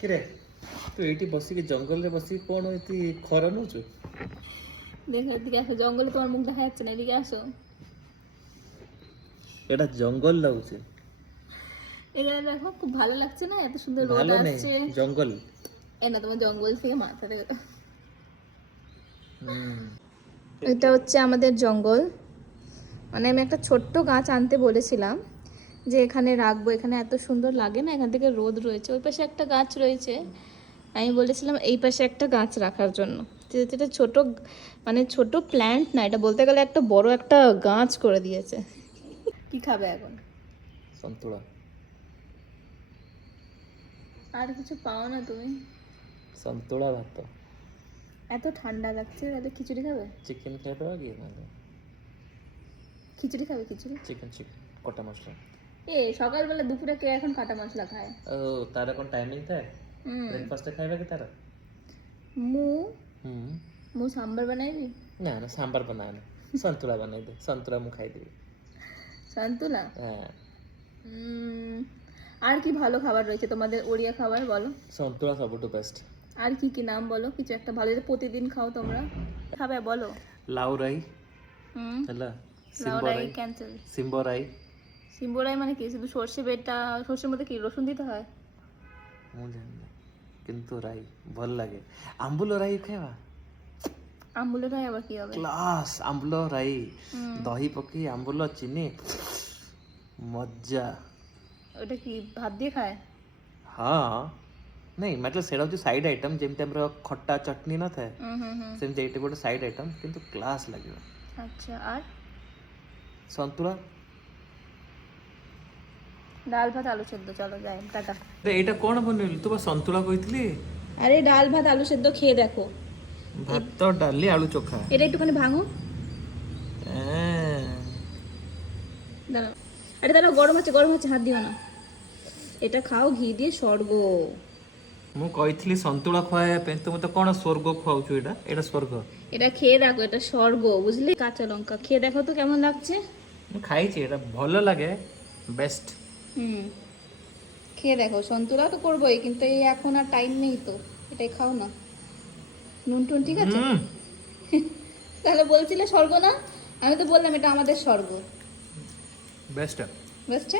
କିରେ ତୁ ଏଇଠି ବସିକି ଜଙ୍ଗଲରେ ବସିକି କ'ଣ ଏଠି ଖରା ନଉଛୁ? দেখো এদিকে আসো, জঙ্গলে তোমার মুখ দেখা যাচ্ছে না, এদিকে আসো। এটা জঙ্গল লাগুছে। এটা দেখো খুব ভালো লাগছে না, এত সুন্দর রোদ ভালো নেই, আসছে। জঙ্গল। এই না তোমার জঙ্গল থেকে মাথাটা বেরো। হুম। এটা হচ্ছে আমাদের জঙ্গল। মানে আমি একটা ছোট্ট গাছ আনতে বলেছিলাম যে এখানে রাখবো, এখানে এত সুন্দর লাগে না, এখান থেকে রোদ রয়েছে। ওই পাশে একটা গাছ রয়েছে, আমি বলেছিলাম এই পাশে একটা গাছ রাখার জন্য। যেটা ছোট, মানে ছোট প্ল্যান্ট না, এটা বলতে গেলে একটা বড় একটা গাছ করে দিয়েছে। কি খাবে এখন? সন্তুলা। আর কিছু পাও না তুমি? সন্তুলা ভাত। এত ঠান্ডা লাগছে, তাহলে খিচুড়ি খাবে? চিকেন খেয়ে দেওয়া গিয়ে মানে খিচুড়ি খাবে? খিচুড়ি চিকেন কটা মশলা। সকালবেলা দুপুরে কে এখন কাটা মশলা খায়? ও তার কোন টাইমিং থাকে? ব্রেকফাস্টে খাইবে কি তারা? মু হুম। মু সাম্বার বানাইবি? না না, সাম্বার বানায় না, সন্তুলা বানাই দে। সন্তুলা মু খাই দিবি। সন্তুলা? হ্যাঁ। আর কি ভালো খাবার রয়েছে তোমাদের ওড়িয়া খাবার বলো? সন্তুলা সবটু বেস্ট। আর কি কি নাম বলো, কিছু একটা ভালো যেটা প্রতিদিন খাও তোমরা, খাবে বলো। লাউ রাই হুম, ହେଲା, লাউরাই ক্যান্সেল। সিম্বরাই। সিম্বরাই মানে কি? শুধু সর্ষে বেটা, সর্ষের মধ্যে কি রসুন দিতে হয়? ମୁଁ ଜାଣିନି କିନ୍ତୁ ରାଇ ଭଲ ଲାଗେ। ଆମ୍ବୁଲ ରାଇ ଖାଇବା আম্বুলেটাই আবার কি হবে? କ୍ଲାସ୍। ଆମ୍ବୁଲ ରାଇ, ଦହି ପକେଇ ଆମ୍ବୁଲ ଚିନି, ମଜା। ওটা কি ভাত দিয়ে খায়? ହଁ ନାଇଁ मतलब ସେଇଟା ହେଉଛି ସାଇଡ୍ ଆଇଟମ୍, ଯେମିତି ଆମର ଖଟା ଚଟନି ନଥାଏ ସେମିତି ଏଇଟା ଗୋଟେ ସାଇଡ୍ ଆଇଟମ୍, କିନ୍ତୁ କ୍ଲାସ୍ ଲାଗିବ। আচ্ছা, আর ସନ୍ତୁଳା। ডাল ভাত আলু সেদ্ধ। চলো যাই, টাটা। ଏଇଟା କ'ଣ ବନେଇଲୁ? ତୁ ବା ସନ୍ତୁଳା କହିଥିଲି। আরে ডাল ভাত আলু সেদ্ধ খেয়ে দেখো। ଭାତ ଡାଲି ଆଳୁ ଚୋଖା। এটা একটুখানি ভাঙো। দাঁড়াও, আরে দাঁড়াও, গরম আছে, গরম আছে, হাত দিও না। এটা খাও ঘি দিয়ে, স্বর্গ। ମୁଁ କହିଥିଲି ସନ୍ତୁଳା ଖୁଆଇବା ପାଇଁ, ତୁ ମତେ କ'ଣ ସ୍ୱର୍ଗ ଖୁଆଉଛୁ? ଏଇଟା ସ୍ୱର୍ଗ। এটা খেয়ে দেখো, এটা স্বর্গ, বুঝলি? কাঁচা লঙ্কা খেয়ে দেখো তো কেমন লাগছে। ମୁଁ ଖାଇଛି, এটা ଭଲ ଲାଗେ, বেস্ট। খেয়ে দেখো। সন্তুলা তো করবোই, কিন্তু এই এখন আর টাইম নেই তো, এটাই খাও না। নুন টুন ঠিক আছে? তাহলে বলছিলে স্বর্গ না? আমি তো বললাম এটা আমাদের স্বর্গ। বেস্ট। বুঝছে?